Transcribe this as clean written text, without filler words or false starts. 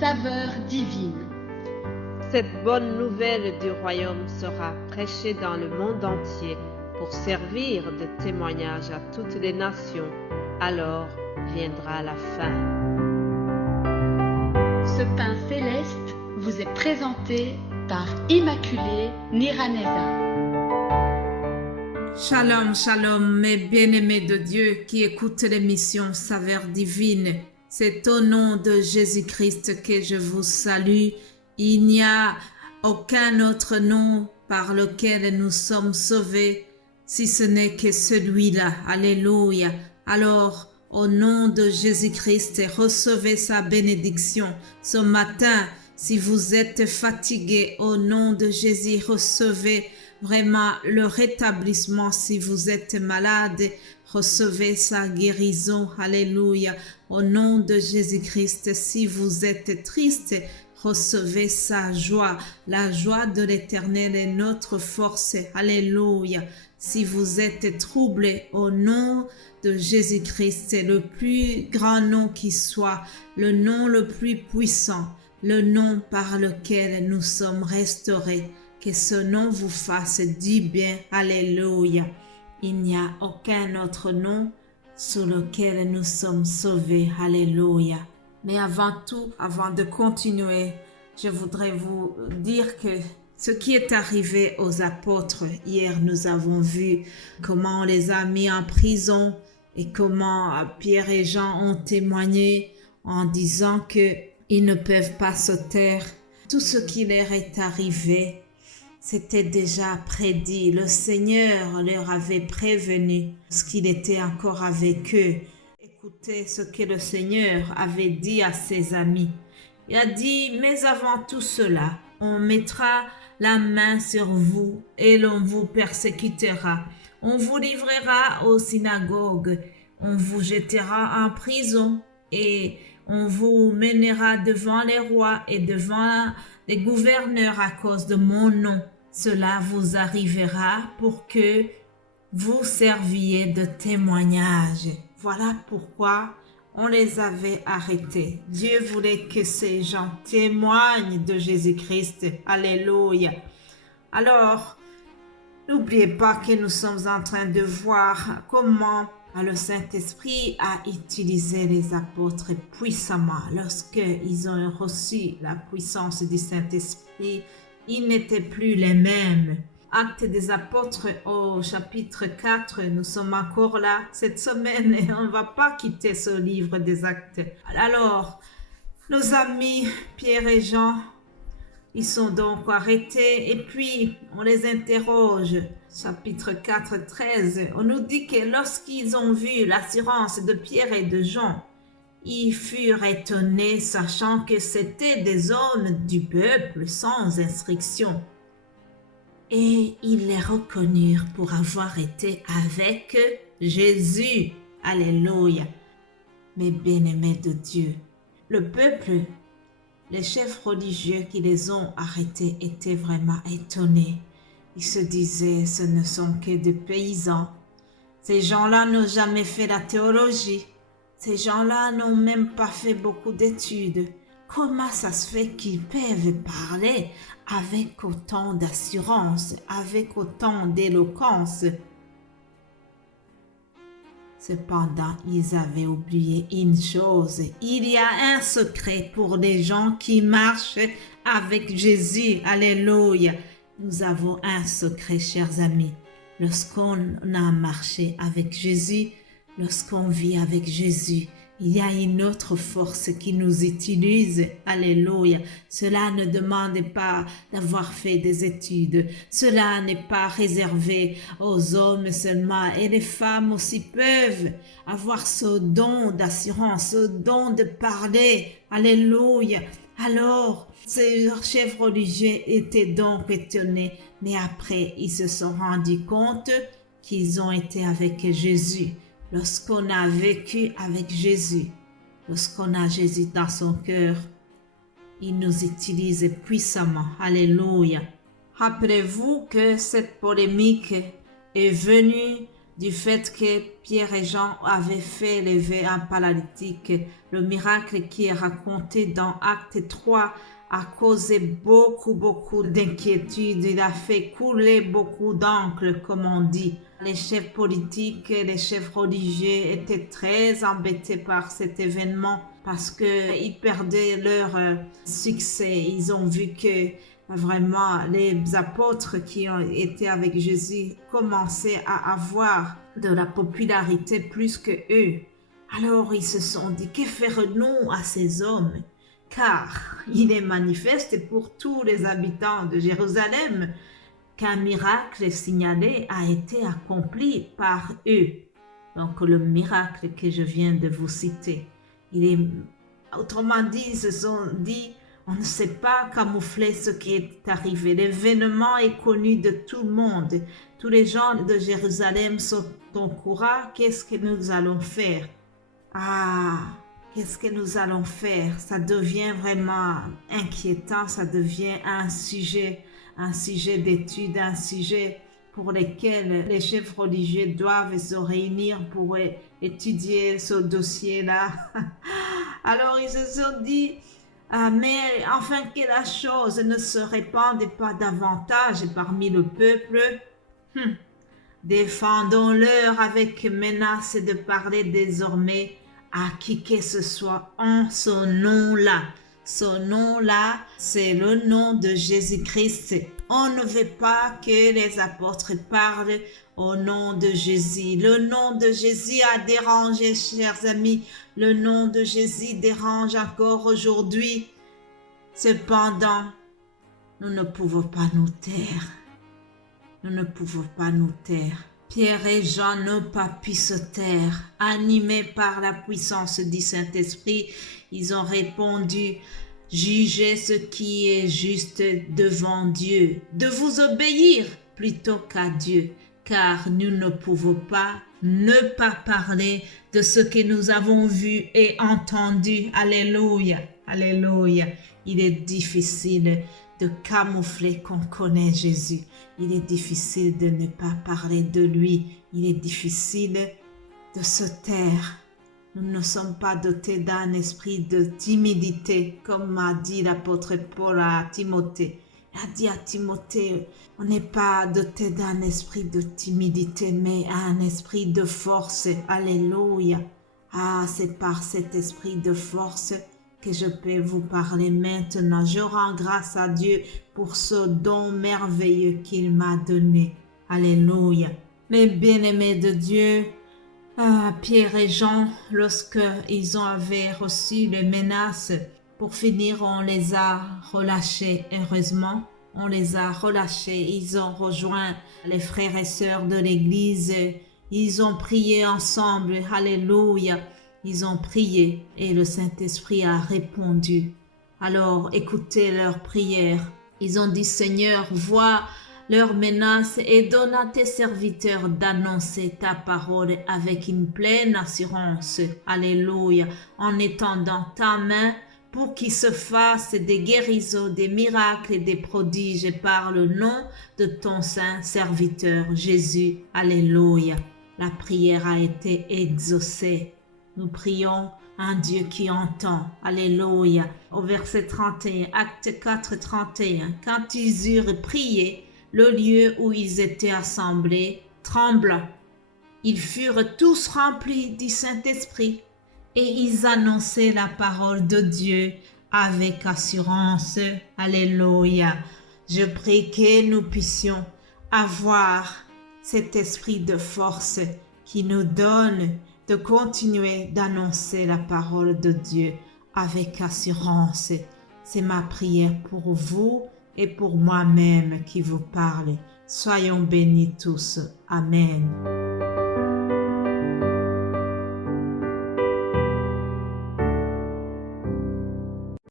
saveur divine. Cette bonne nouvelle du royaume sera prêchée dans le monde entier pour servir de témoignage à toutes les nations. Alors viendra la fin. Ce pain céleste vous est présenté par Immaculée Niraneza. Shalom, shalom, mes bien-aimés de Dieu qui écoutent l'émission Saveur divine. C'est au nom de Jésus-Christ que je vous salue. Il n'y a aucun autre nom par lequel nous sommes sauvés, si ce n'est que celui-là. Alléluia. Alors, au nom de Jésus-Christ, recevez sa bénédiction ce matin. Si vous êtes fatigué, au nom de Jésus, recevez vraiment le rétablissement. Si vous êtes malade, recevez sa guérison. Alléluia. Au nom de Jésus-Christ, si vous êtes triste, recevez sa joie. La joie de l'Éternel est notre force. Alléluia. Si vous êtes troublé, au nom de Jésus-Christ, c'est le plus grand nom qui soit, le nom le plus puissant, le nom par lequel nous sommes restaurés. Que ce nom vous fasse du bien. Alléluia. Il n'y a aucun autre nom sous lequel nous sommes sauvés. Alléluia. Mais avant tout, avant de continuer, je voudrais vous dire que ce qui est arrivé aux apôtres, hier nous avons vu comment on les a mis en prison et comment Pierre et Jean ont témoigné en disant qu'ils ne peuvent pas se taire. Tout ce qui leur est arrivé, c'était déjà prédit. Le Seigneur leur avait prévenu ce qu'il était encore avec eux. Écoutez ce que le Seigneur avait dit à ses amis. Il a dit, mais avant tout cela, on mettra la main sur vous et l'on vous persécutera. On vous livrera aux synagogues, on vous jettera en prison et on vous mènera devant les rois et devant les gouverneurs à cause de mon nom. Cela vous arrivera pour que vous serviez de témoignage. Voilà pourquoi on les avait arrêtés. Dieu voulait que ces gens témoignent de Jésus-Christ. Alléluia. Alors, n'oubliez pas que nous sommes en train de voir comment le Saint-Esprit a utilisé les apôtres puissamment. Lorsqu'ils ont reçu la puissance du Saint-Esprit, ils n'étaient plus les mêmes. Actes des apôtres au chapitre 4, nous sommes encore là cette semaine et on ne va pas quitter ce livre des actes. Alors, nos amis Pierre et Jean, ils sont donc arrêtés et puis on les interroge. Chapitre 4, 13, on nous dit que lorsqu'ils ont vu l'assurance de Pierre et de Jean, ils furent étonnés sachant que c'étaient des hommes du peuple sans instruction. Et ils les reconnurent pour avoir été avec Jésus. Alléluia. Mes bien-aimés de Dieu, le peuple, les chefs religieux qui les ont arrêtés étaient vraiment étonnés. Ils se disaient, ce ne sont que des paysans. Ces gens-là n'ont jamais fait la théologie. Ces gens-là n'ont même pas fait beaucoup d'études. Comment ça se fait qu'ils peuvent parler avec autant d'assurance, avec autant d'éloquence? Cependant, ils avaient oublié une chose. Il y a un secret pour les gens qui marchent avec Jésus. Alléluia. Nous avons un secret, chers amis. Lorsqu'on a marché avec Jésus, lorsqu'on vit avec Jésus, il y a une autre force qui nous utilise. Alléluia. Cela ne demande pas d'avoir fait des études. Cela n'est pas réservé aux hommes seulement. Et les femmes aussi peuvent avoir ce don d'assurance, ce don de parler. Alléluia. Alors, ces chefs religieux étaient donc étonnés. Mais après, ils se sont rendus compte qu'ils ont été avec Jésus. Lorsqu'on a vécu avec Jésus, lorsqu'on a Jésus dans son cœur, il nous utilise puissamment. Alléluia. Rappelez-vous que cette polémique est venue du fait que Pierre et Jean avaient fait lever un paralytique. Le miracle qui est raconté dans Acte 3 a causé beaucoup d'inquiétudes. Il a fait couler beaucoup d'encre, comme on dit. Les chefs politiques, les chefs religieux étaient très embêtés par cet événement parce qu'ils perdaient leur succès. Ils ont vu que vraiment les apôtres qui ont été avec Jésus commençaient à avoir de la popularité plus que eux. Alors ils se sont dit, que ferons-nous à ces hommes? Car il est manifeste pour tous les habitants de Jérusalem qu'un miracle signalé a été accompli par eux. Donc le miracle que je viens de vous citer, autrement dit, ils se sont dit, on ne sait pas camoufler ce qui est arrivé. L'événement est connu de tout le monde. Tous les gens de Jérusalem sont au courant. Qu'est-ce que nous allons faire? Qu'est-ce que nous allons faire? Ça devient vraiment inquiétant. Ça devient un sujet d'étude, un sujet pour lequel les chefs religieux doivent se réunir pour étudier ce dossier-là. Alors ils se sont dit, mais afin que la chose ne se répande pas davantage parmi le peuple, défendons-leur avec menace de parler désormais à qui que ce soit en son nom-là. Ce nom-là, c'est le nom de Jésus-Christ. On ne veut pas que les apôtres parlent au nom de Jésus. Le nom de Jésus a dérangé, chers amis. Le nom de Jésus dérange encore aujourd'hui. Cependant, nous ne pouvons pas nous taire. Nous ne pouvons pas nous taire. Pierre et Jean n'ont pas pu se taire. Animés par la puissance du Saint-Esprit, ils ont répondu, jugez ce qui est juste devant Dieu, de vous obéir plutôt qu'à Dieu, car nous ne pouvons pas ne pas parler de ce que nous avons vu et entendu. Alléluia, alléluia. Il est difficile de camoufler qu'on connaît Jésus. Il est difficile de ne pas parler de lui. Il est difficile de se taire. Nous ne sommes pas dotés d'un esprit de timidité, comme m'a dit l'apôtre Paul à Timothée. Il a dit à Timothée, on n'est pas doté d'un esprit de timidité, mais un esprit de force. Alléluia. C'est par cet esprit de force que je peux vous parler maintenant. Je rends grâce à Dieu pour ce don merveilleux qu'il m'a donné. Alléluia. Mes bien-aimés de Dieu, Pierre et Jean, lorsqu'ils avaient reçu les menaces, pour finir, on les a relâchés. Heureusement, on les a relâchés. Ils ont rejoint les frères et sœurs de l'église. Ils ont prié ensemble. Alléluia. Ils ont prié et le Saint-Esprit a répondu. Alors, écoutez leurs prières. Ils ont dit, Seigneur, vois leurs menaces et donne à tes serviteurs d'annoncer ta parole avec une pleine assurance. Alléluia. En étendant ta main pour qu'il se fasse des guérisons, des miracles et des prodiges par le nom de ton saint serviteur Jésus. Alléluia. La prière a été exaucée. Nous prions un Dieu qui entend. Alléluia. Au verset 31, Acte 4, 31. Quand ils eurent prié, le lieu où ils étaient assemblés trembla. Ils furent tous remplis du Saint-Esprit et ils annonçaient la parole de Dieu avec assurance. Alléluia. Je prie que nous puissions avoir cet esprit de force qui nous donne de continuer d'annoncer la parole de Dieu avec assurance. C'est ma prière pour vous et pour moi-même qui vous parle. Soyons bénis tous. Amen.